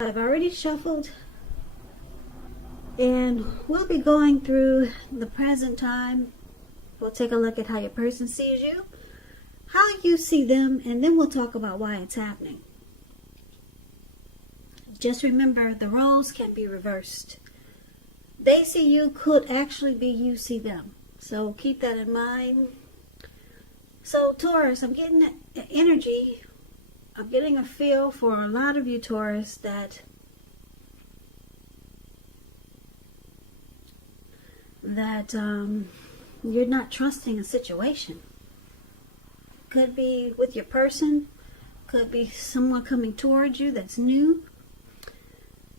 I've already shuffled, and we'll be going through the present time. We'll take a look at how your person sees you, how you see them, and then we'll talk about why it's happening. Just remember, the roles can be reversed. They see you could actually be you see them. So keep that in mind. So Taurus, I'm getting that energy. I'm getting a feel for a lot of you Taurus that you're not trusting a situation. Could be with your person, could be someone coming towards you that's new,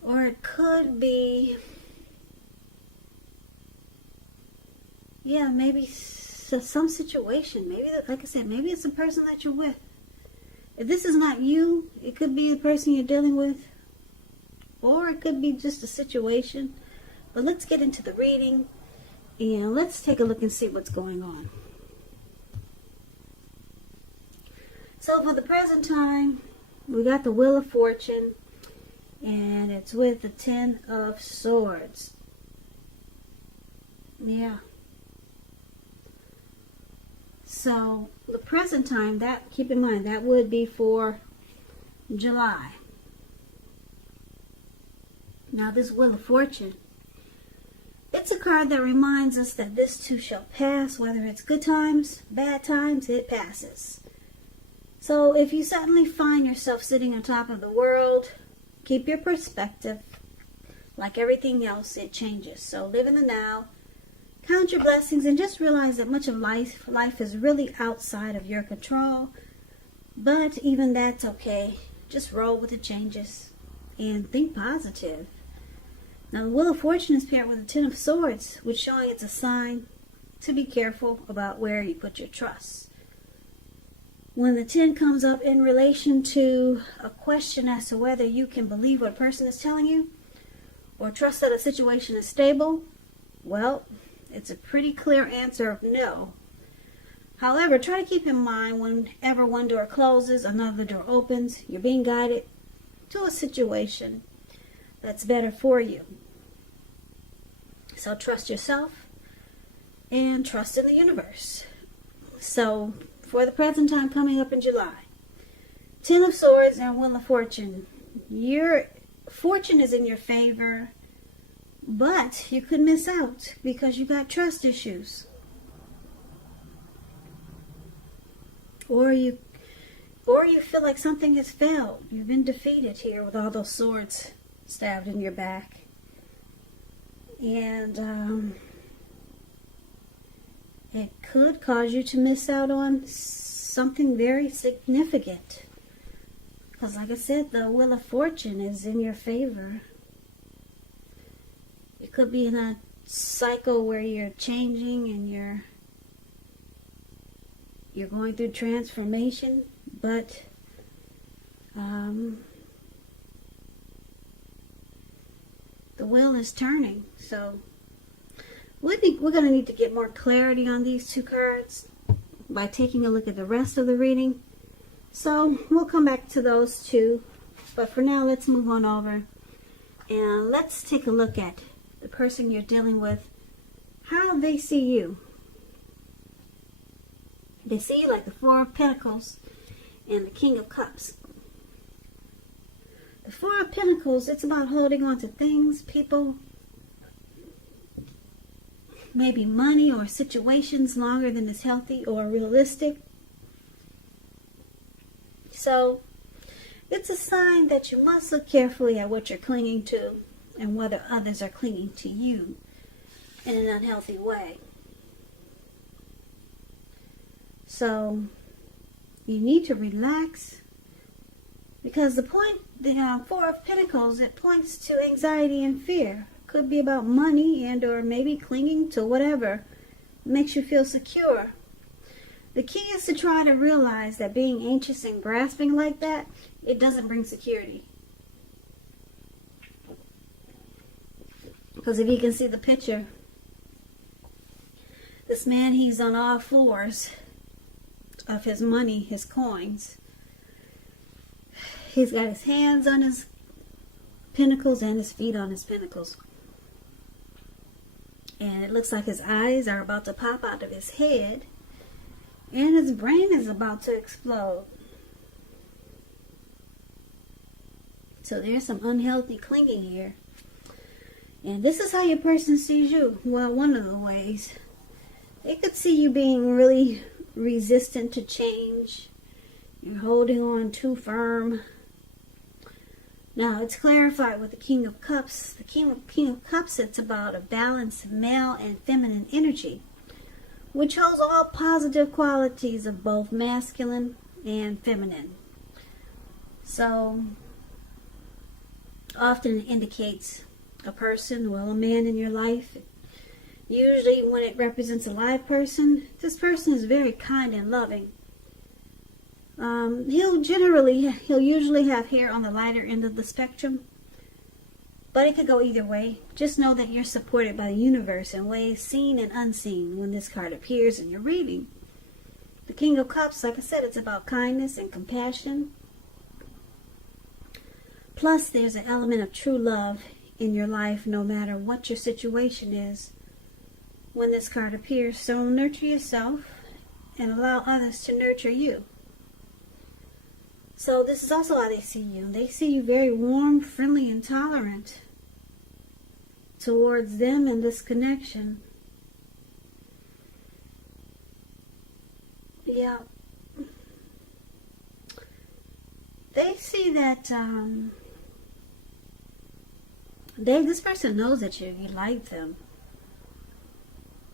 or it could be, maybe some situation. Maybe, like I said, maybe it's the person that you're with. If this is not you, it could be the person you're dealing with, or it could be just a situation. But let's get into the reading, and let's take a look and see what's going on. So for the present time, we got the Wheel of Fortune, and it's with the 10 of Swords. Yeah. So the present time, that, keep in mind, that would be for July. Now this Wheel of Fortune, it's a card that reminds us that this too shall pass. Whether it's good times, bad times, it passes. So if you suddenly find yourself sitting on top of the world, keep your perspective. Like everything else, it changes. So live in the now. Count your blessings and just realize that much of life is really outside of your control. But even that's okay. Just roll with the changes and think positive. Now the Wheel of Fortune is paired with the 10 of Swords, which showing it's a sign to be careful about where you put your trust. When the 10 comes up in relation to a question as to whether you can believe what a person is telling you or trust that a situation is stable, well, it's a pretty clear answer of no. However, try to keep in mind whenever one door closes, another door opens. You're being guided to a situation that's better for you. So trust yourself and trust in the universe. So for the present time coming up in July, 10 of Swords and Wheel of Fortune. Your fortune is in your favor. But you could miss out because you got trust issues. Or you feel like something has failed. You've been defeated here with all those swords stabbed in your back. And it could cause you to miss out on something very significant. Because like I said, the Wheel of Fortune is in your favor. You could be in a cycle where you're changing and you're going through transformation, but the wheel is turning. So we're going to need to get more clarity on these two cards by taking a look at the rest of the reading. So we'll come back to those two, but for now let's move on over and let's take a look at the person you're dealing with, how they see you. They see you like the Four of Pentacles and the King of Cups. The Four of Pentacles, it's about holding on to things, people, maybe money or situations longer than is healthy or realistic. So it's a sign that you must look carefully at what you're clinging to and whether others are clinging to you in an unhealthy way. So you need to relax, because the Four of Pentacles, it points to anxiety and fear. Could be about money and or maybe clinging to whatever makes you feel secure. The key is to try to realize that being anxious and grasping like that, it doesn't bring security. Because if you can see the picture, this man, he's on all fours of his money, his coins. He's got his hands on Pentacles and his feet on his Pentacles. And it looks like his eyes are about to pop out of his head. And his brain is about to explode. So there's some unhealthy clinging here. And this is how your person sees you. Well, one of the ways. They could see you being really resistant to change. You're holding on too firm. Now, it's clarified with the King of Cups. The King of Cups, it's about a balance of male and feminine energy, which holds all positive qualities of both masculine and feminine. So, often it indicates a person, well, a man in your life. Usually when it represents a live person, this person is very kind and loving. He'll usually have hair on the lighter end of the spectrum, but it could go either way. Just know that you're supported by the universe in ways seen and unseen when this card appears in your reading. The King of Cups, like I said, it's about kindness and compassion. Plus, there's an element of true love in your life, no matter what your situation is, when this card appears. So nurture yourself and allow others to nurture you. So this is also how they see you. They see you very warm, friendly, and tolerant towards them and this connection. Yeah. They see that this person knows that you like them,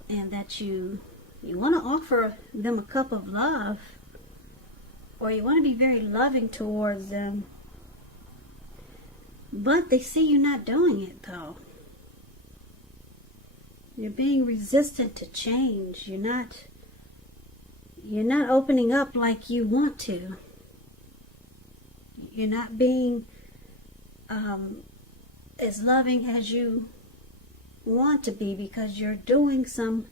and that you want to offer them a cup of love, or you want to be very loving towards them, but they see you not doing it though. You're being resistant to change. You're not opening up like you want to. You're not being as loving as you want to be, because you're doing some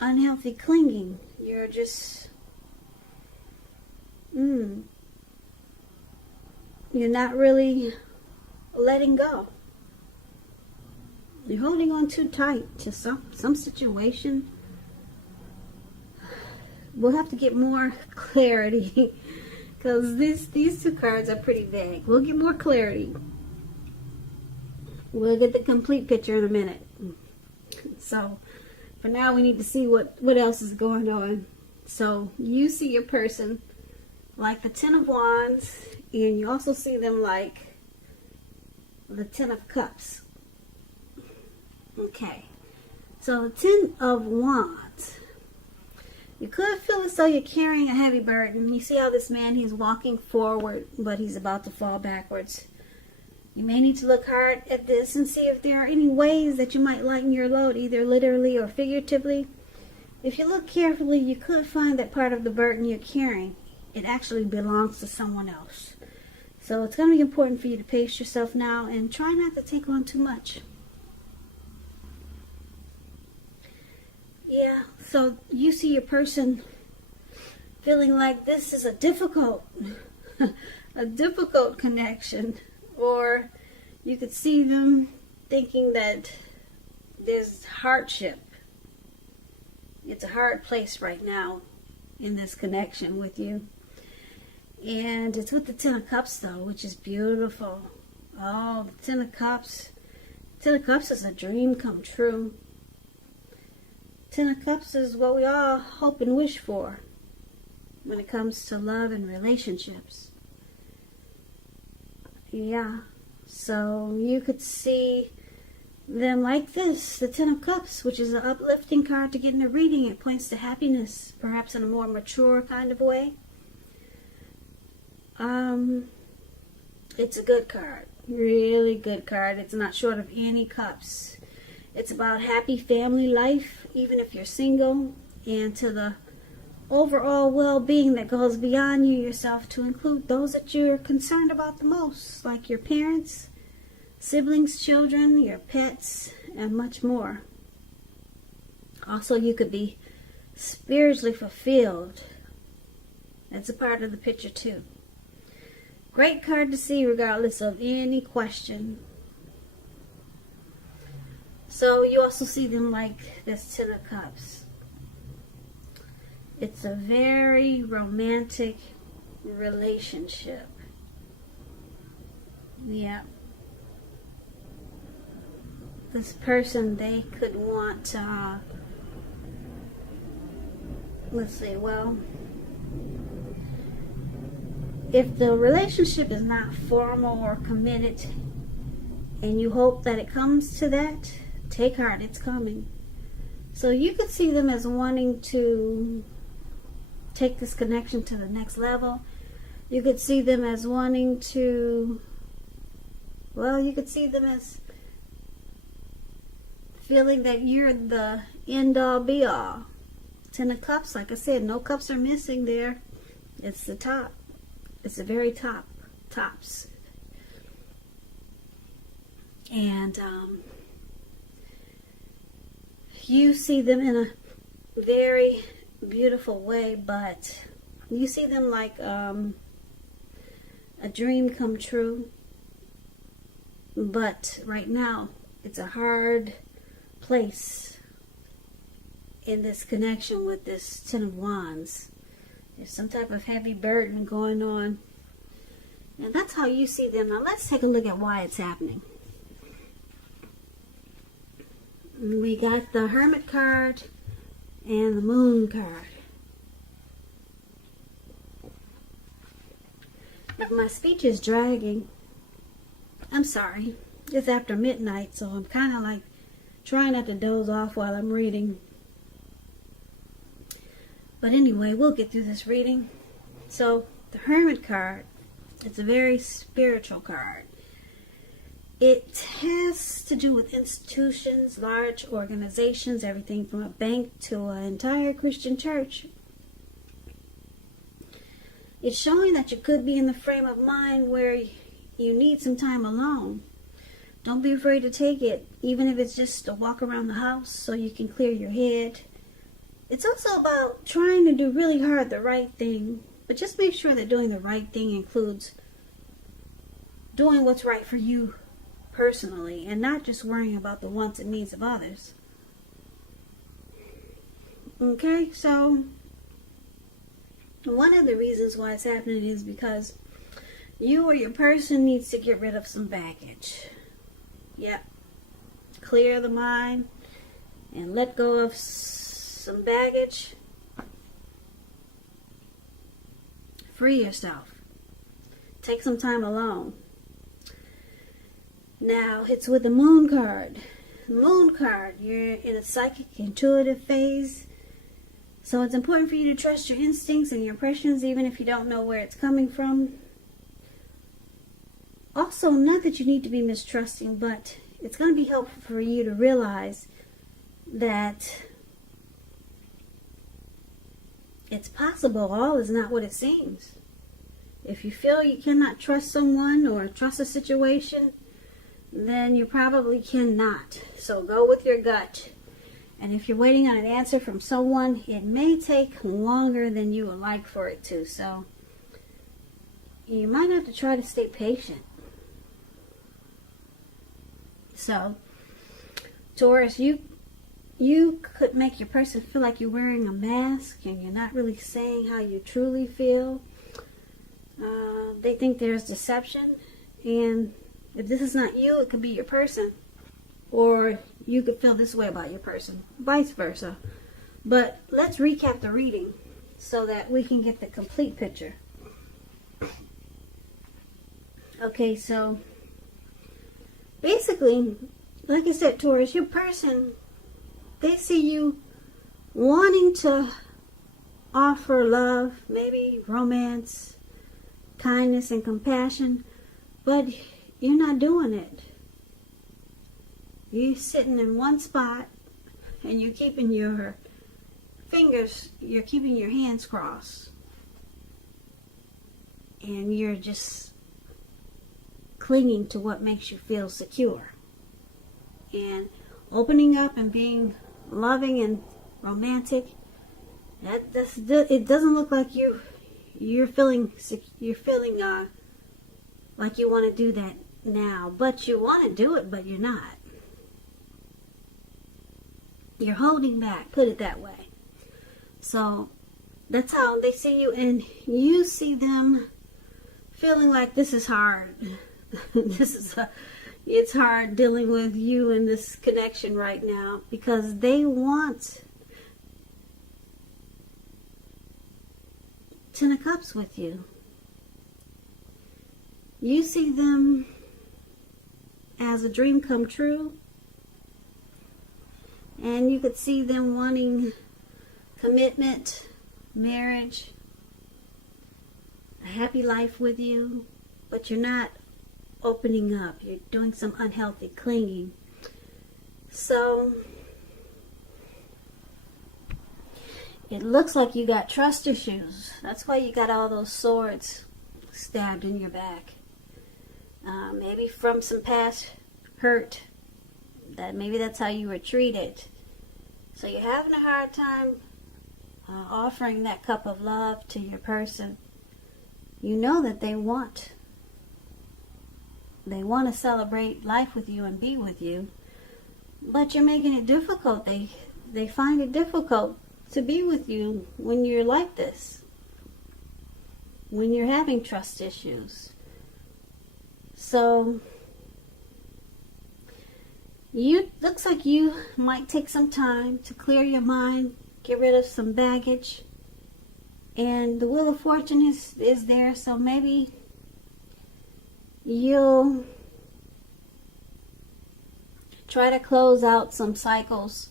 unhealthy clinging. You're just you're not really letting go. You're holding on too tight to some situation. We'll have to get more clarity because these two cards are pretty vague. We'll get more clarity. We'll get the complete picture in a minute. So for now, we need to see what else is going on. So you see your person like the Ten of Wands, and you also see them like the Ten of Cups. Okay, so the Ten of Wands. You could feel as though you're carrying a heavy burden. You see how this man, he's walking forward, but he's about to fall backwards. You may need to look hard at this and see if there are any ways that you might lighten your load, either literally or figuratively. If you look carefully, you could find that part of the burden you're carrying, it actually belongs to someone else. So it's going to be important for you to pace yourself now and try not to take on too much. Yeah, so you see your person feeling like this is a difficult connection. Or you could see them thinking that there's hardship. It's a hard place right now in this connection with you. And it's with the Ten of Cups though, which is beautiful. Oh, the Ten of Cups. Ten of Cups is a dream come true. Ten of Cups is what we all hope and wish for when it comes to love and relationships. Yeah, so you could see them like this, the Ten of Cups, which is an uplifting card to get in a reading. It points to happiness, perhaps in a more mature kind of way. It's a good card, really good card. It's not short of any cups. It's about happy family life, even if you're single, and to the overall well-being that goes beyond you yourself, to include those that you're concerned about the most, like your parents, siblings, children, your pets, and much more. Also, you could be spiritually fulfilled. That's a part of the picture too. Great card to see regardless of any question. So you also see them like this Ten of Cups. It's a very romantic relationship. Yeah. This person, they could want to, let's see, well, if the relationship is not formal or committed and you hope that it comes to that, take heart, it's coming. So you could see them as wanting to take this connection to the next level. You could see them as wanting to, well, you could see them as feeling that you're the end all be all. Ten of Cups, like I said, no cups are missing there. It's the top. It's the very top. Tops. And you see them in a very beautiful way, but you see them like a dream come true. But right now, it's a hard place in this connection with this Ten of Wands. There's some type of heavy burden going on. And that's how you see them. Now let's take a look at why it's happening. We got the Hermit card and the Moon card. If my speech is dragging, I'm sorry. It's after midnight, so I'm kind of like trying not to doze off while I'm reading. But anyway, we'll get through this reading. So, the Hermit card, it's a very spiritual card. It has to do with institutions, large organizations, everything from a bank to an entire Christian church. It's showing that you could be in the frame of mind where you need some time alone. Don't be afraid to take it, even if it's just a walk around the house so you can clear your head. It's also about trying to do really hard the right thing, but just make sure that doing the right thing includes doing what's right for you personally and not just worrying about the wants and needs of others. Okay, so one of the reasons why it's happening is because you or your person needs to get rid of some baggage. Yep. Clear the mind and let go of some baggage. Free yourself. Take some time alone. Now, it's with the Moon card. Moon card, you're in a psychic, intuitive phase. So it's important for you to trust your instincts and your impressions, even if you don't know where it's coming from. Also, not that you need to be mistrusting, but it's going to be helpful for you to realize that it's possible all is not what it seems. If you feel you cannot trust someone or trust a situation, then you probably cannot. So go with your gut. And if you're waiting on an answer from someone, it may take longer than you would like for it to. So you might have to try to stay patient. So, Taurus, you could make your person feel like you're wearing a mask and you're not really saying how you truly feel. They think there's deception, and if this is not you, it could be your person, or you could feel this way about your person, vice versa. But let's recap the reading so that we can get the complete picture. Okay, so basically, like I said, Taurus, your person, they see you wanting to offer love, maybe romance, kindness, and compassion, but you're not doing it. You're sitting in one spot and you're keeping your fingers, you're keeping your hands crossed. And you're just clinging to what makes you feel secure. And opening up and being loving and romantic, it doesn't look like you're feeling like you want to do that now. But you want to do it, but you're not. You're holding back, put it that way. So that's how they see you, and you see them feeling like this is hard. It's hard dealing with you in this connection right now, because they want Ten of Cups with you. You see them as a dream come true, and you could see them wanting commitment, marriage, a happy life with you, but you're not opening up. You're doing some unhealthy clinging. So it looks like you got trust issues. That's why you got all those swords stabbed in your back. Maybe from some past hurt. Maybe that's how you were treated. So you're having a hard time offering that cup of love to your person. You know that they want to celebrate life with you and be with you, but you're making it difficult. They find it difficult to be with you when you're like this, when you're having trust issues. So looks like you might take some time to clear your mind, get rid of some baggage, and the Wheel of Fortune is there. So maybe you'll try to close out some cycles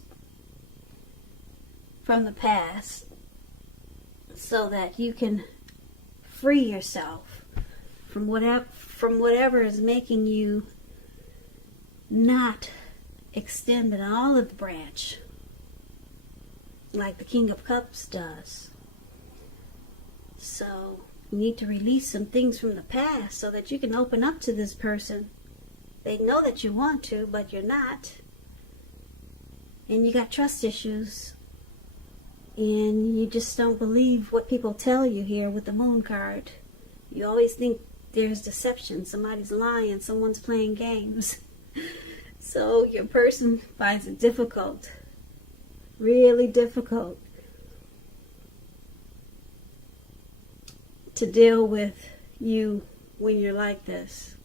from the past so that you can free yourself from whatever is making you not extend an olive branch like the King of Cups does. So you need to release some things from the past so that you can open up to this person. They know that you want to, but you're not. And you got trust issues. And you just don't believe what people tell you here with the Moon card. You always think there's deception. Somebody's lying. Someone's playing games. So your person finds it difficult. Really difficult to deal with you when you're like this.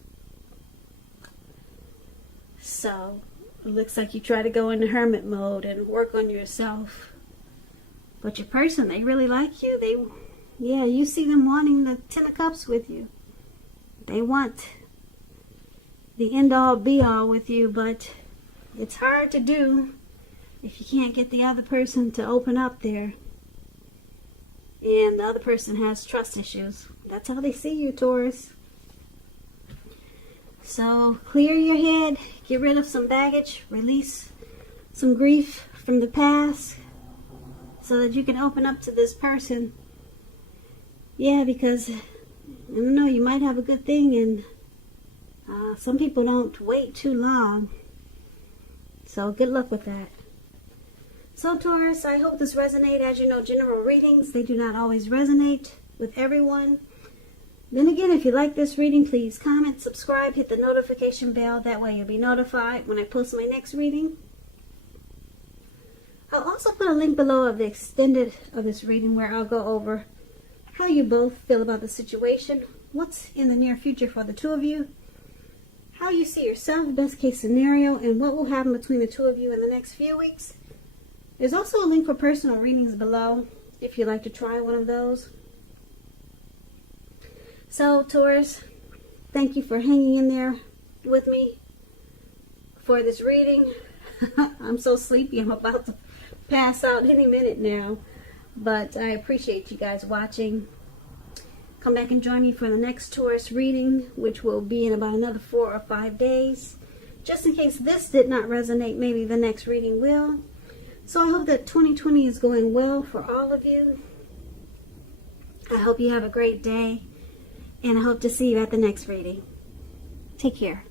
So it looks like you try to go into hermit mode and work on yourself. But your person, they really like you. You see them wanting the Ten of Cups with you. They want the end all be all with you, but it's hard to do if you can't get the other person to open up there. And the other person has trust issues. That's how they see you, Taurus. So clear your head, get rid of some baggage, release some grief from the past so that you can open up to this person. Yeah, because, I don't know, you might have a good thing, and some people don't wait too long. So good luck with that. So Taurus, I hope this resonated. As you know, general readings, they do not always resonate with everyone. Then again, if you like this reading, please comment, subscribe, hit the notification bell. That way you'll be notified when I post my next reading. I'll also put a link below of the extended of this reading where I'll go over how you both feel about the situation, what's in the near future for the two of you, how you see yourself, best case scenario, and what will happen between the two of you in the next few weeks. There's also a link for personal readings below if you'd like to try one of those. So, Taurus, thank you for hanging in there with me for this reading. I'm so sleepy, I'm about to pass out any minute now. But I appreciate you guys watching. Come back and join me for the next Taurus reading, which will be in about another 4 or 5 days. Just in case this did not resonate, maybe the next reading will. So I hope that 2020 is going well for all of you. I hope you have a great day. And I hope to see you at the next reading. Take care.